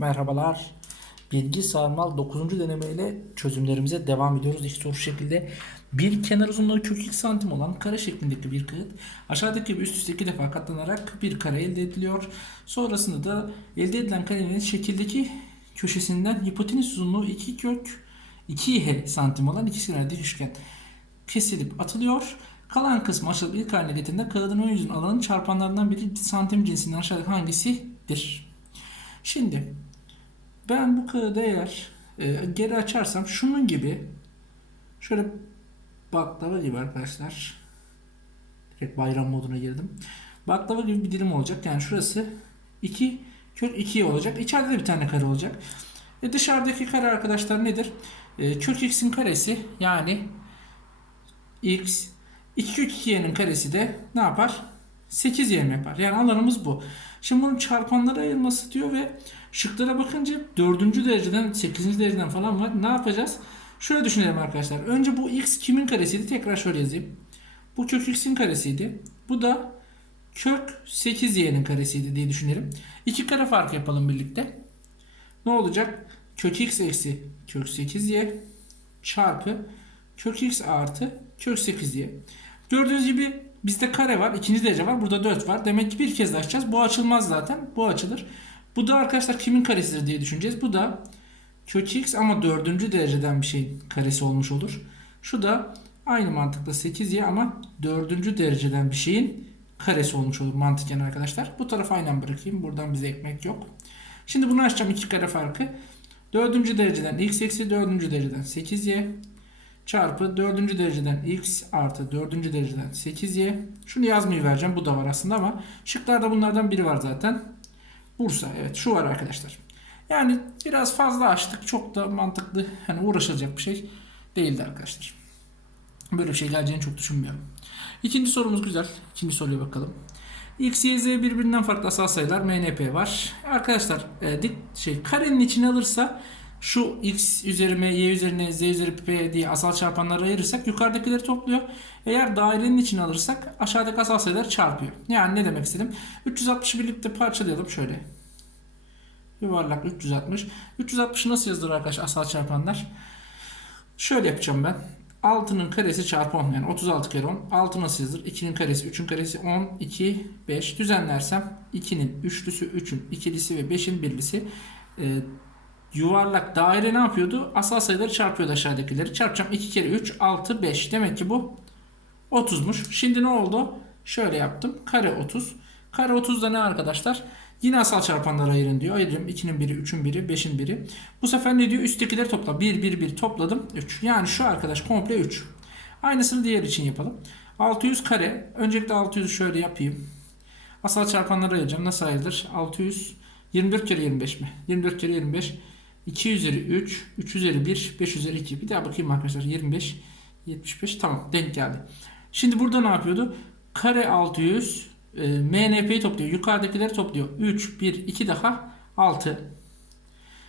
Merhabalar. Bilgi sarmal 9. denemeyle çözümlerimize devam ediyoruz. İlk soru şekilde. Bir kenar uzunluğu kök 2 santim olan kare şeklindeki bir kağıt aşağıdaki gibi üst üste iki defa katlanarak bir kare elde ediliyor. Sonrasında da elde edilen karenin şekildeki köşesinden hipotenüs uzunluğu 2 kök 2 santim olan ikizkenar dik üçgen kesilip atılıyor. Kalan kısmı açılıp ilk haline getirdiğinde kağıdın ön yüzünün alanı çarpanlarından biri santim cinsinden aşağıdaki hangisidir? Şimdi ben bu kağıdı eğer e, geri açarsam şunun gibi şöyle baklava gibi arkadaşlar direkt bayram moduna girdim. Baklava gibi bir dilim olacak. Yani şurası 2 kök 2 olacak. İçeride de bir tane kare olacak. E dışarıdaki kare arkadaşlar nedir? E, kök x'in karesi yani x 2 kök 2y'nin karesi de ne yapar? 8y yapar. Yani alanımız bu. Şimdi bunun çarpanlara ayırması diyor ve şıklara bakınca 4. dereceden 8. dereceden falan var. Ne yapacağız? Şöyle düşünelim arkadaşlar. Önce bu x kimin karesiydi? Tekrar şöyle yazayım. Bu kök x'in karesiydi. Bu da kök 8y'nin karesiydi diye düşünelim. İki kare fark yapalım birlikte. Ne olacak? Kök x eksi kök 8y çarpı kök x artı kök 8y. Gördüğünüz gibi bizde kare var. ikinci derece var. Burada 4 var. Demek ki bir kez açacağız. Bu açılmaz zaten. Bu açılır. Bu da arkadaşlar kimin karesidir diye düşüneceğiz. Bu da kök x ama dördüncü dereceden bir şeyin karesi olmuş olur. Şu da aynı mantıkla 8y ama dördüncü dereceden bir şeyin karesi olmuş olur mantıken arkadaşlar. Bu tarafı aynen bırakayım. Buradan bize ekmek yok. Şimdi bunu açacağım iki kare farkı. Dördüncü dereceden x eksi dördüncü dereceden 8y çarpı 4. dereceden x artı 4. dereceden 8y. Şunu yazmayı vereceğim. Bu da var aslında ama şıklarda bunlardan biri var zaten. Bursa. Evet şu var arkadaşlar. Yani biraz fazla açtık. Çok da mantıklı. Hani uğraşılacak bir şey değildi arkadaşlar. Böyle bir şey geleceğini çok düşünmüyorum. İkinci sorumuz güzel. İkinci soruya bakalım. X, Y, Z birbirinden farklı asal sayılar MNP var. Arkadaşlar e, dik şey karenin içine alırsa şu x üzerine y üzerine z üzeri p diye asal çarpanları ayırırsak yukarıdakileri topluyor. Eğer dairenin içine alırsak aşağıdaki asal sayıları çarpıyor. Yani ne demek istedim? 360'ı birlikte parçalayalım şöyle. Yuvarlak 360. 360'ı nasıl yazılır arkadaşlar asal çarpanlar? Şöyle yapacağım ben. 6'nın karesi çarpı 10 yani 36 kere 10. 6 nasıl yazılır? 2'nin karesi 3'ün karesi 10, 2, 5 düzenlersem 2'nin üçlüsü 3'ün ikilisi ve 5'in birlisi e, yuvarlak daire ne yapıyordu? Asal sayıları çarpıyordu aşağıdakileri. Çarpacağım 2 kere 3 6 5. Demek ki bu 30'muş. Şimdi ne oldu? Şöyle yaptım. Kare 30. Kare 30'da ne arkadaşlar? Yine asal çarpanlara ayırın diyor. Ayırıyorum 2'nin biri, 3'ün biri, 5'in biri. Bu sefer ne diyor? Üsttekileri topla. 1, 1, 1 topladım. 3. Yani şu arkadaş komple 3. Aynısını diğer için yapalım. 600 kare. Öncelikle 600'ü şöyle yapayım. Asal çarpanlara ayıracağım. Nasıl ayrılır? 600 24 kere 25 mi? 24 kere 25 2 üzeri 3, 3 üzeri 1, 5 üzeri 2. Bir daha bakayım arkadaşlar. 25, 75. Tamam denk geldi. Şimdi burada ne yapıyordu? Kare 600 e, MNP'yi topluyor. Yukarıdakileri topluyor. 3, 1, 2 daha 6.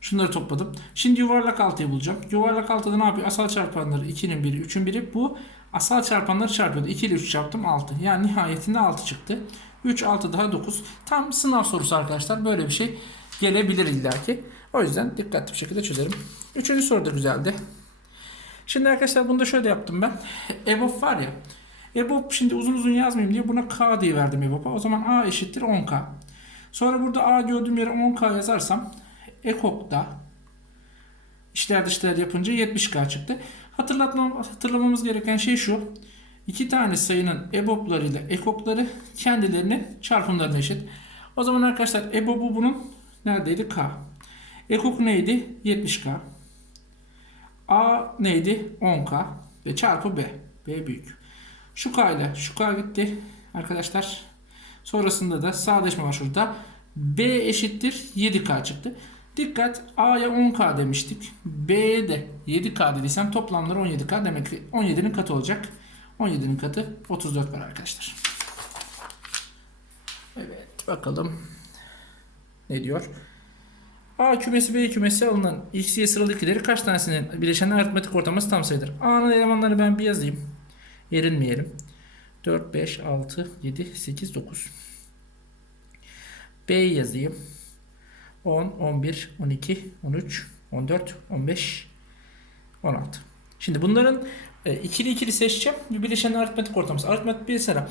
Şunları topladım. Şimdi yuvarlak 6'yı bulacağım. Yuvarlak 6'da ne yapıyor? Asal çarpanları 2'nin biri, 3'ün biri. Bu asal çarpanları çarpıyordu. 2 ile 3 çarptım 6. Yani nihayetinde 6 çıktı. 3, 6 daha 9. Tam sınav sorusu arkadaşlar. Böyle bir şey gelebilir illaki. O yüzden dikkatli bir şekilde çözelim. Üçüncü soru da güzeldi. Şimdi arkadaşlar bunu da şöyle yaptım ben. EBOB var ya. EBOB şimdi uzun uzun yazmayayım diye buna K diye verdim EBOB'a. O zaman A eşittir 10K. Sonra burada A gördüğüm yere 10K yazarsam EKOK'ta işler dışlar yapınca 70K çıktı. Hatırlatmam, hatırlamamız gereken şey şu. İki tane sayının EBOB'ları ile EKOK'ları kendilerinin çarpımlarına eşit. O zaman arkadaşlar EBOB'u bunun neredeydi? K. Ekok neydi? 70K. A neydi? 10K. Ve çarpı B. B büyük. Şu K ile şu K gitti. Arkadaşlar. Sonrasında da sadeleşme var şurada. B eşittir 7K çıktı. Dikkat A'ya 10K demiştik. B'ye de 7K dediysem toplamları 17K. Demek ki 17'nin katı olacak. 17'nin katı 34 var arkadaşlar. Evet bakalım. Ne diyor? A kümesi B kümesi alınan x, y sıralı ikileri kaç tanesinin bileşenler aritmetik ortalaması tam sayıdır? A'nın elemanlarını ben bir yazayım. Erinmeyelim. 4, 5, 6, 7, 8, 9. B yazayım. 10, 11, 12, 13, 14, 15, 16. Şimdi bunların e, ikili ikili seçeceğim. Bir bileşen aritmetik ortalaması. Aritmetik bir mesela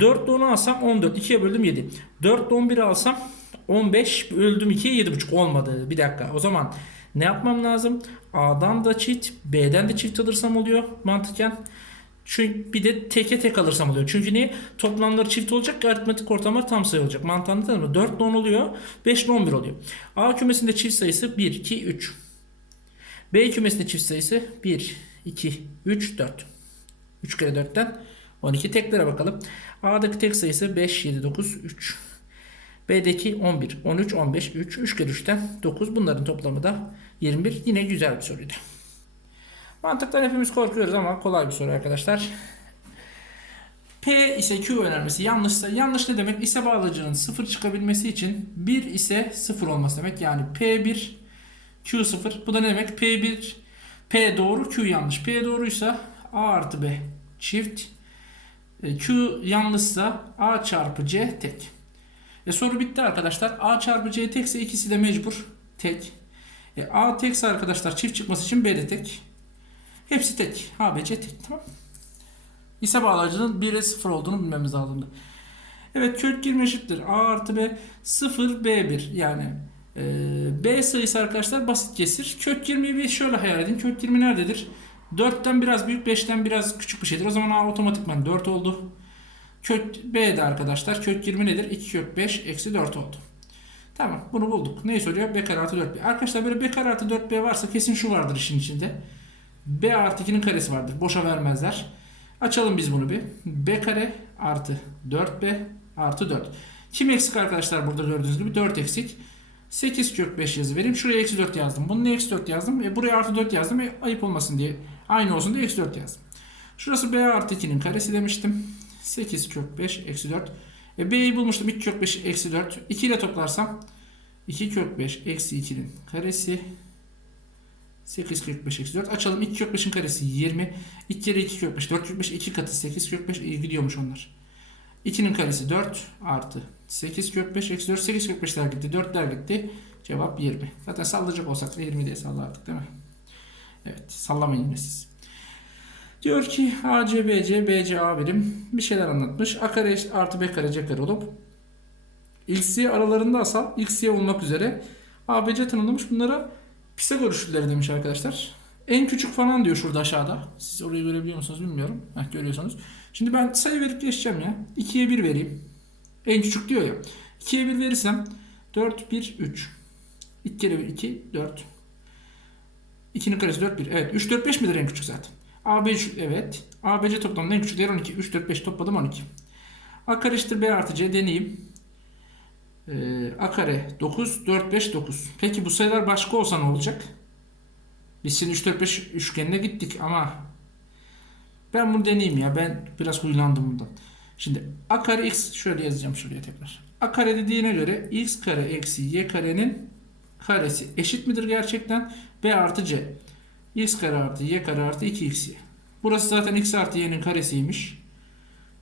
4 ile 10'u alsam 14. 2'ye böldüm 7. 4 ile 11'i alsam 15 böldüm 2'ye 7,5 olmadı. Bir dakika. O zaman ne yapmam lazım? A'dan da çift, B'den de çift alırsam oluyor mantıken. Çünkü bir de teke tek alırsam oluyor. Çünkü niye? Toplamları çift olacak ki aritmetik ortamlar tam sayı olacak. Mantığı anladın mı? 4 ile 10 oluyor. 5 ile 11 oluyor. A kümesinde çift sayısı 1, 2, 3. B kümesinde çift sayısı 1, 2, 3, 4. 3 kere 4'ten 12 teklere bakalım. A'daki tek sayısı 5, 7, 9, 3. B'deki 11, 13, 15, 3. 3 kere 3'ten 9. Bunların toplamı da 21. Yine güzel bir soruydu. Mantıktan hepimiz korkuyoruz ama kolay bir soru arkadaşlar. P ise Q önermesi yanlışsa yanlış ne demek? İse bağlacının 0 çıkabilmesi için 1 ise 0 olması demek. Yani P1 Q 0. Bu da ne demek? P1 P doğru Q yanlış. P doğruysa A artı B çift. E, Q yanlışsa A çarpı C tek. E soru bitti arkadaşlar. A çarpı C tekse ikisi de mecbur tek. E, A tekse arkadaşlar çift çıkması için B de tek. Hepsi tek. A, B, C tek. Tamam İse bağlacının 1'e 0 olduğunu bilmemiz lazımdı. Evet kök 20 eşittir. A artı B 0 B1 yani e, B sayısı arkadaşlar basit kesir. Kök 20'yi bir şöyle hayal edin. Kök 20 nerededir? 4'ten biraz büyük 5'ten biraz küçük bir şeydir. O zaman A otomatikman 4 oldu. Kök B de arkadaşlar kök 20 nedir? 2 kök 5 eksi 4 oldu. Tamam bunu bulduk. Neyi soruyor? B kare artı 4B. Arkadaşlar böyle B kare artı 4B varsa kesin şu vardır işin içinde. B artı 2'nin karesi vardır. Boşa vermezler. Açalım biz bunu bir. B kare artı 4B artı 4. Kim eksik arkadaşlar burada gördüğünüz gibi 4 eksik. 8 kök 5 yazı vereyim. Şuraya eksi 4 yazdım. Bunu niye eksi 4 yazdım? E buraya artı 4 yazdım. E ayıp olmasın diye. Aynı olsun diye eksi 4 yazdım. Şurası B artı 2'nin karesi demiştim. 8 kök 5 eksi 4. E B'yi bulmuştum. 2 kök 5 eksi 4. 2 ile toplarsam 2 kök 5 eksi 2'nin karesi 8 kök 5 eksi 4. Açalım. 2 kök 5'in karesi 20. 2 kere 2 kök 5. 4 kök 5 2 katı 8 kök 5. İyi gidiyormuş onlar. 2'nin karesi 4 artı 8 kök 5 eksi 4. 8 kök 5'ler gitti. 4'ler gitti. Cevap 20. Zaten sallayacak olsak da 20 diye sallardık değil mi? Evet. Sallamayın siz. Diyor ki AC, BC, BC A birim bir şeyler anlatmış. A kare artı B kare C kare olup XY aralarında asal XY olmak üzere ABC tanımlamış. Bunlara Pisagor üçlüleri demiş arkadaşlar. En küçük falan diyor şurada aşağıda. Siz orayı görebiliyor musunuz bilmiyorum. Heh, görüyorsunuz. Şimdi ben sayı verip geçeceğim ya. 2'ye 1 vereyim. En küçük diyor ya. 2'ye 1 verirsem 4, 1, 3. 2 kere 1, 2, 4. 2'nin karesi 4, 1. Evet. 3, 4, 5 midir en küçük zaten? AB evet. ABC toplamında en küçük değer 12. 3, 4, 5 topladım 12. A kare eşittir B artı C deneyeyim. Ee, A kare 9, 4, 5, 9. Peki bu sayılar başka olsa ne olacak? Biz şimdi 3, 4, 5 üçgenine gittik ama ben bunu deneyeyim ya. Ben biraz huylandım bundan. Şimdi A kare x şöyle yazacağım şuraya tekrar. A kare dediğine göre x kare eksi y karenin karesi eşit midir gerçekten? B artı c. x kare artı y kare artı 2xy. Burası zaten x artı y'nin karesiymiş.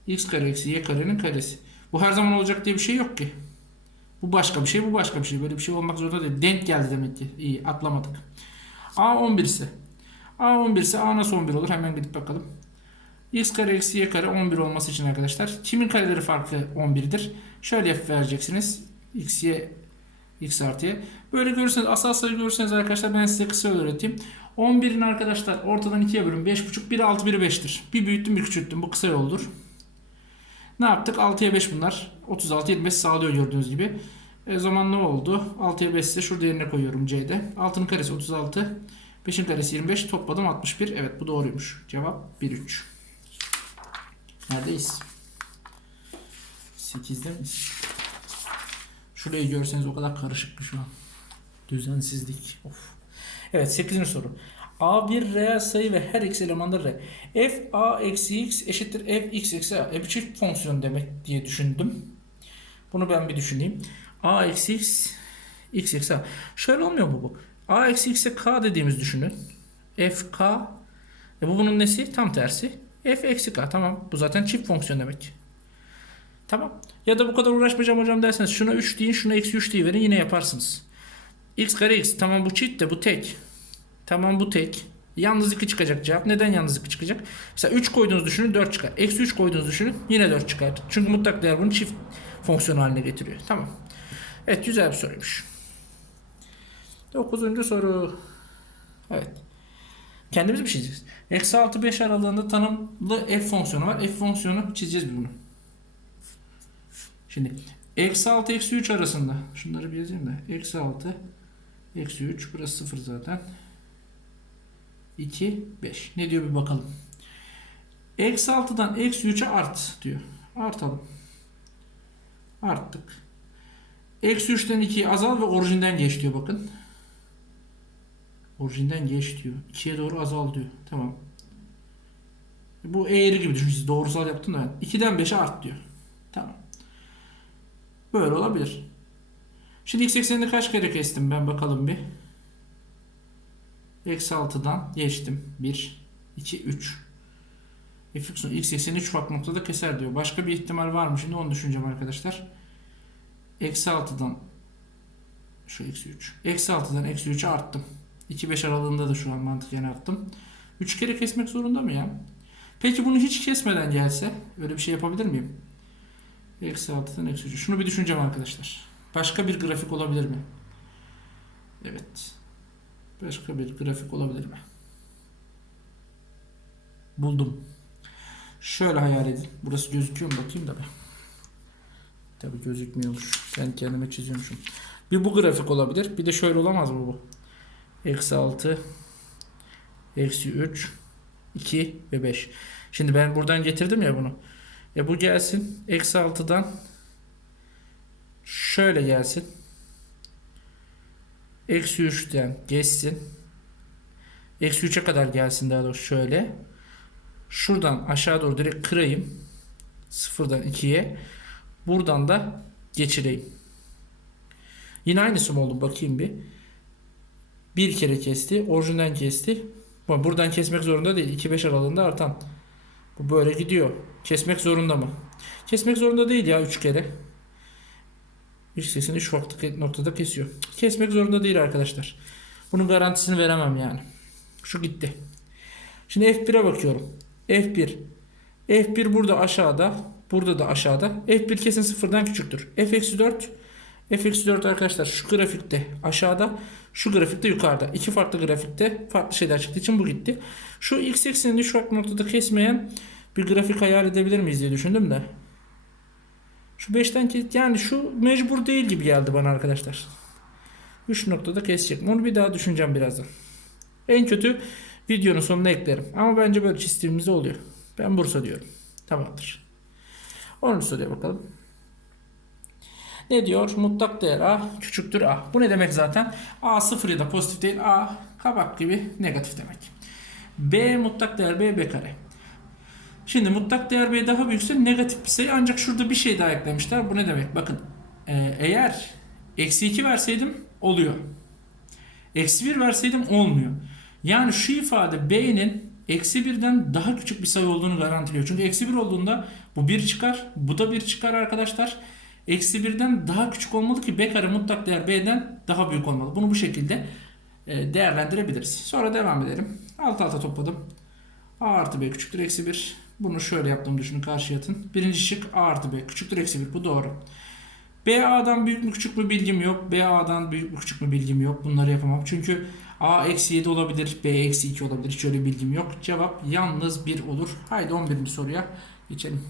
x kare eksi y karenin karesi. Bu her zaman olacak diye bir şey yok ki. Bu başka bir şey, bu başka bir şey. Böyle bir şey olmak zorunda değil. Denk geldi demek ki. İyi, atlamadık. A 11 ise. A 11 ise A nasıl 11 olur? Hemen gidip bakalım. X kare eksi Y kare 11 olması için arkadaşlar. Kimin kareleri farkı 11'dir? Şöyle vereceksiniz. X, Y, X artı Y. Böyle görürseniz, asal sayı görürseniz arkadaşlar ben size kısa öğreteyim. 11'in arkadaşlar ortadan 2'ye bölün. 5,5, biri 6, biri 5'tir. Bir büyüttüm, bir küçülttüm. Bu kısa yoldur. Ne yaptık? 6'ya 5 bunlar. 36, 25 sağlıyor gördüğünüz gibi. E zaman ne oldu? 6'ya 5 ise şurada yerine koyuyorum C'de. 6'nın karesi 36. 5'in karesi 25. Topladım 61. Evet bu doğruymuş. Cevap 1, 3. Neredeyiz? 8'de miyiz? Şurayı görseniz o kadar karışık ki şu an. Düzensizlik. Of. Evet 8. soru. A bir reel sayı ve her x elemanları r. f a eksi x eşittir f x eksi a. E bir çift fonksiyon demek diye düşündüm. Bunu ben bir düşüneyim. a eksi x x eksi a. Şöyle olmuyor mu bu? a eksi x'e k dediğimiz düşünün. f k. E bu bunun nesi? Tam tersi. f eksi k. Tamam. Bu zaten çift fonksiyon demek. Tamam. Ya da bu kadar uğraşmayacağım hocam derseniz şuna 3 deyin şuna eksi 3 deyin verin yine yaparsınız. x kare x. Tamam bu çift de bu tek. Tamam bu tek. Yalnız 2 çıkacak cevap. Neden yalnız 2 çıkacak? Mesela 3 koyduğunuz düşünün 4 çıkar. Eksi 3 koyduğunuz düşünün yine 4 çıkar. Çünkü mutlak değer bunu çift fonksiyon haline getiriyor. Tamam. Evet güzel bir soruymuş. Dokuzuncu soru. Evet. Kendimiz mi çizeceğiz? Eksi 6 5 aralığında tanımlı f fonksiyonu var. F fonksiyonu çizeceğiz bunu. Şimdi eksi 6 eksi 3 arasında. Şunları bir yazayım da. Eksi 6 eksi 3. Burası 0 zaten. 2 5. Ne diyor bir bakalım. Eksi 6'dan eksi 3'e art diyor. Artalım. Arttık. Eksi 3'ten 2'yi azal ve orijinden geç diyor bakın. Orijinden geç diyor. 2'ye doğru azal diyor. Tamam. Bu eğri gibi düşün. Doğrusal yaptın da. 2'den 5'e art diyor. Böyle olabilir. Şimdi x eksenini kaç kere kestim ben bakalım bir. Eksi 6'dan geçtim. 1, 2, 3. fx x ekseni 3 farklı noktada keser diyor. Başka bir ihtimal var mı? Şimdi onu düşüneceğim arkadaşlar. Eksi 6'dan şu eksi 3. Eksi 6'dan eksi 3'e arttım. 2-5 aralığında da şu an mantıken arttım. 3 kere kesmek zorunda mı ya? Peki bunu hiç kesmeden gelse öyle bir şey yapabilir miyim? Eksi 6'dan eksi 3'e. Şunu bir düşüneceğim arkadaşlar. Başka bir grafik olabilir mi? Evet. Başka bir grafik olabilir mi? Buldum. Şöyle hayal edin. Burası gözüküyor mu bakayım da bir. Tabii gözükmüyormuş. Ben kendime çiziyormuşum. Bir bu grafik olabilir. Bir de şöyle olamaz mı bu? Eksi 6 Eksi 3 2 ve 5. Şimdi ben buradan getirdim ya bunu. E bu gelsin. Eksi 6'dan şöyle gelsin. Eksi 3'ten geçsin. Eksi 3'e kadar gelsin daha doğrusu şöyle. Şuradan aşağı doğru direkt kırayım. Sıfırdan 2'ye. Buradan da geçireyim. Yine aynısı mı oldu bakayım bir. Bir kere kesti. Orijinden kesti. Buradan kesmek zorunda değil. 2-5 aralığında artan. Bu böyle gidiyor. Kesmek zorunda mı? Kesmek zorunda değil ya 3 kere. X sesini 3 farklı noktada kesiyor. Kesmek zorunda değil arkadaşlar. Bunun garantisini veremem yani. Şu gitti. Şimdi F1'e bakıyorum. F1. F1 burada aşağıda. Burada da aşağıda. F1 kesin sıfırdan küçüktür. F-4 F-4 arkadaşlar şu grafikte aşağıda şu grafikte yukarıda. İki farklı grafikte farklı şeyler çıktığı için bu gitti. Şu x eksenini şu noktada kesmeyen bir grafik hayal edebilir miyiz diye düşündüm de. Şu 5'ten kes yani şu mecbur değil gibi geldi bana arkadaşlar. 3 noktada kesecek. Onu bir daha düşüneceğim birazdan. En kötü videonun sonuna eklerim. Ama bence böyle çizdiğimizde oluyor. Ben Bursa diyorum. Tamamdır. 10. soruya bakalım. Ne diyor? Mutlak değer A küçüktür A. Bu ne demek zaten? A sıfır ya da pozitif değil. A kabak gibi negatif demek. B mutlak değer B B kare. Şimdi mutlak değer B daha büyükse negatif bir sayı ancak şurada bir şey daha eklemişler. Bu ne demek? Bakın e, eğer eksi 2 verseydim oluyor. Eksi 1 verseydim olmuyor. Yani şu ifade B'nin eksi 1'den daha küçük bir sayı olduğunu garantiliyor. Çünkü eksi 1 olduğunda bu 1 çıkar. Bu da 1 çıkar arkadaşlar. Eksi 1'den daha küçük olmalı ki B kare mutlak değer B'den daha büyük olmalı. Bunu bu şekilde e, değerlendirebiliriz. Sonra devam edelim. Alt alta topladım. A artı B küçüktür eksi 1. Bunu şöyle yaptığımı düşünün karşıya atın. Birinci şık A artı B küçüktür eksi 1. Bu doğru. B A'dan büyük mü küçük mü bilgim yok. B A'dan büyük mü küçük mü bilgim yok. Bunları yapamam. Çünkü A eksi 7 olabilir. B eksi 2 olabilir. Hiç öyle bilgim yok. Cevap yalnız 1 olur. Haydi 11. soruya geçelim.